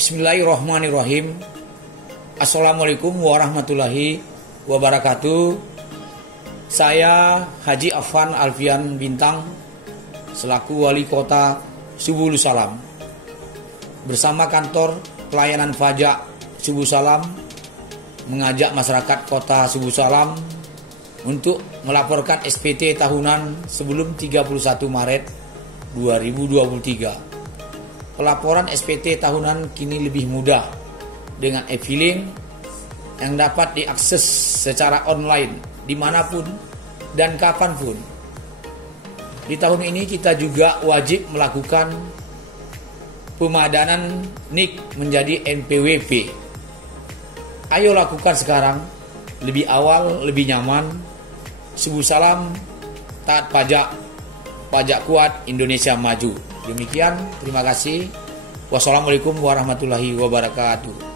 Bismillahirrahmanirrahim. Assalamualaikum warahmatullahi wabarakatuh. Saya Haji Afan Alfian Bintang selaku Wali Kota Subulu Salam bersama kantor pelayanan pajak Subulu Salam mengajak masyarakat Kota Subulu Salam untuk melaporkan SPT tahunan sebelum 31 Maret 2023. Pelaporan SPT tahunan kini lebih mudah dengan e-filing yang dapat diakses secara online dimanapun dan kapanpun. Di tahun ini kita juga wajib melakukan pemadanan NIK menjadi NPWP. Ayo lakukan sekarang, lebih awal, lebih nyaman. Subulu Salam, taat pajak, pajak kuat, Indonesia maju. Demikian, terima kasih. Wassalamualaikum warahmatullahi wabarakatuh.